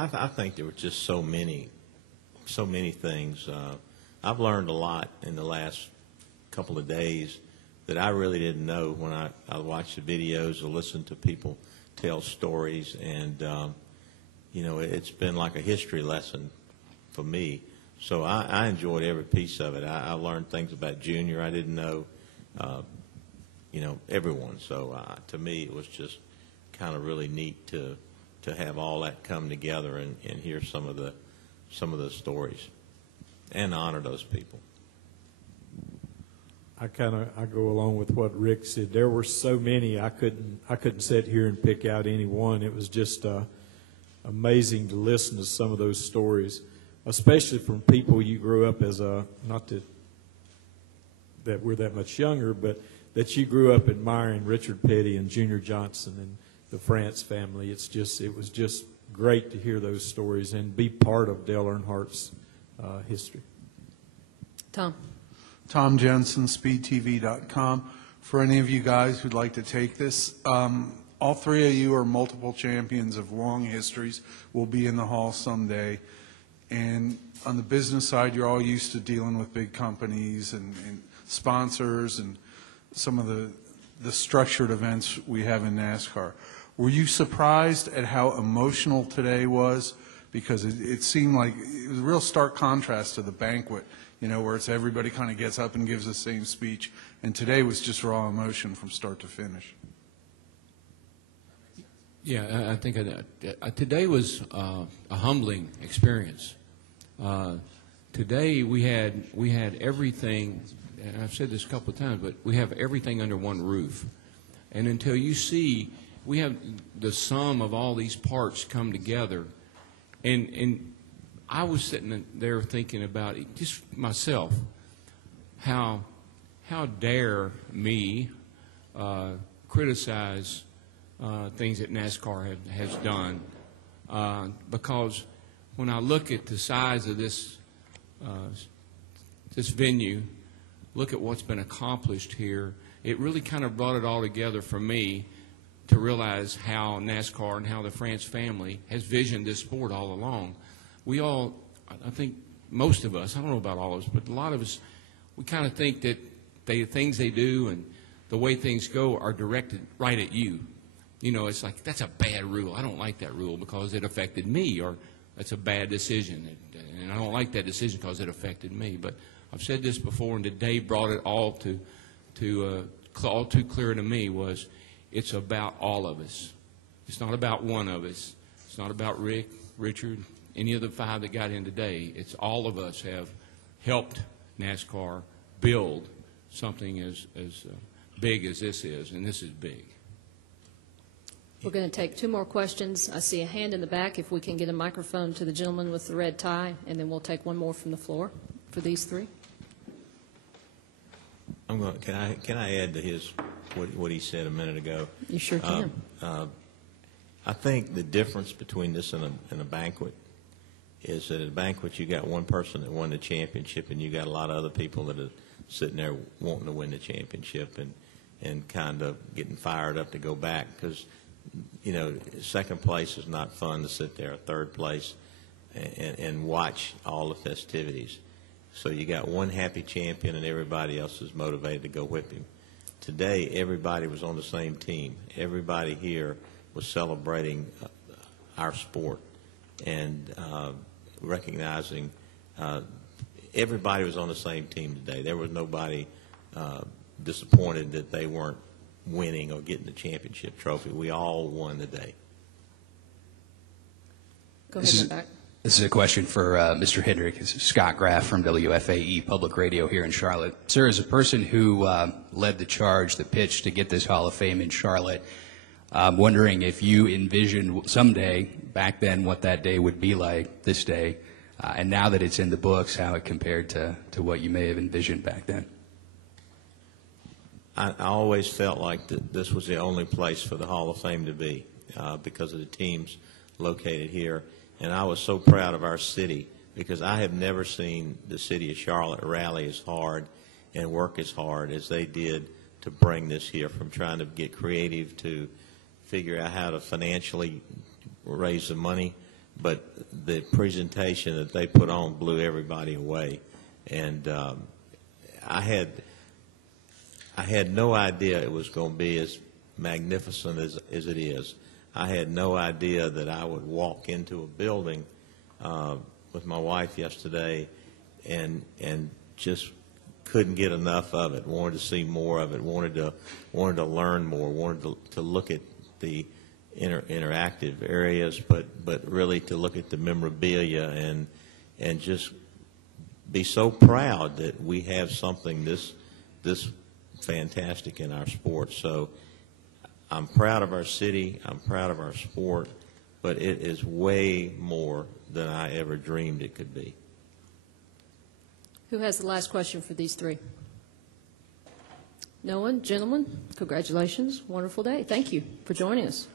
I think there were just so many things. I've learned a lot in the last couple of days that I really didn't know when I watched the videos or listened to people tell stories, and you know, it's been like a history lesson for me. So I enjoyed every piece of it. I learned things about Junior I didn't know, you know, everyone. So to me, it was just kind of really neat to have all that come together and hear some of the stories and honor those people. I go along with what Rick said. There were so many I couldn't sit here and pick out any one. It was just amazing to listen to some of those stories, especially from people you grew up as not that we're that much younger, but that you grew up admiring Richard Petty and Junior Johnson and the France family. It was just great to hear those stories and be part of Dale Earnhardt's history. Tom Jensen, SpeedTV.com. For any of you guys who'd like to take this, all three of you are multiple champions of long histories. Will be in the hall someday. And on the business side, you're all used to dealing with big companies and sponsors and some of the structured events we have in NASCAR. Were you surprised at how emotional today was? Because it seemed like it was a real stark contrast to the banquet, you know, where it's everybody kind of gets up and gives the same speech. And today was just raw emotion from start to finish. Yeah, I think today was a humbling experience. Today we had everything, and I've said this a couple of times, but we have everything under one roof. And until you see, we have the sum of all these parts come together. And I was sitting there thinking about it, just myself, how dare me criticize things that NASCAR has done, because when I look at the size of this venue, look at what's been accomplished here, it really kind of brought it all together for me to realize how NASCAR and how the France family has visioned this sport all along. We all, I think most of us, I don't know about all of us, but a lot of us, we kind of think that the things they do and the way things go are directed right at you. You know, it's like, that's a bad rule. I don't like that rule because it affected me, or that's a bad decision, and I don't like that decision because it affected me. But I've said this before, and today brought it all all too clear to me was it's about all of us. It's not about one of us. It's not about Rick, Richard, any of the five that got in today. It's all of us have helped NASCAR build something as big as this is, and this is big. We're going to take two more questions. I see a hand in the back. If we can get a microphone to the gentleman with the red tie, and then we'll take one more from the floor for these three. Can I add to what he said a minute ago? You sure can. I think the difference between this and a banquet is that at a banquet you got one person that won the championship, and you got a lot of other people that are sitting there wanting to win the championship and kind of getting fired up to go back, because you know, second place is not fun to sit there, third place, and watch all the festivities. So you got one happy champion and everybody else is motivated to go whip him. Today, everybody was on the same team. Everybody here was celebrating our sport and recognizing everybody was on the same team today. There was nobody disappointed that they weren't winning or getting the championship trophy. We all won today. Go ahead, back. This is a question for Mr. Hendrick. This is Scott Graff from WFAE Public Radio here in Charlotte. Sir, as a person who led the charge, the pitch to get this Hall of Fame in Charlotte, I'm wondering if you envisioned someday, back then, what that day would be like this day, and now that it's in the books, how it compared to what you may have envisioned back then. I always felt like that this was the only place for the Hall of Fame to be because of the teams located here. And I was so proud of our city because I have never seen the city of Charlotte rally as hard and work as hard as they did to bring this here, from trying to get creative to figure out how to financially raise the money, but the presentation that they put on blew everybody away. And I had no idea it was going to be as magnificent as it is. I had no idea that I would walk into a building with my wife yesterday and just couldn't get enough of it, wanted to see more of it, wanted to learn more, wanted to look at the interactive areas, but really to look at the memorabilia and just be so proud that we have something this fantastic in our sport. So I'm proud of our city, I'm proud of our sport, but it is way more than I ever dreamed it could be. Who has the last question for these three? No one? Gentlemen, congratulations. Wonderful day. Thank you for joining us.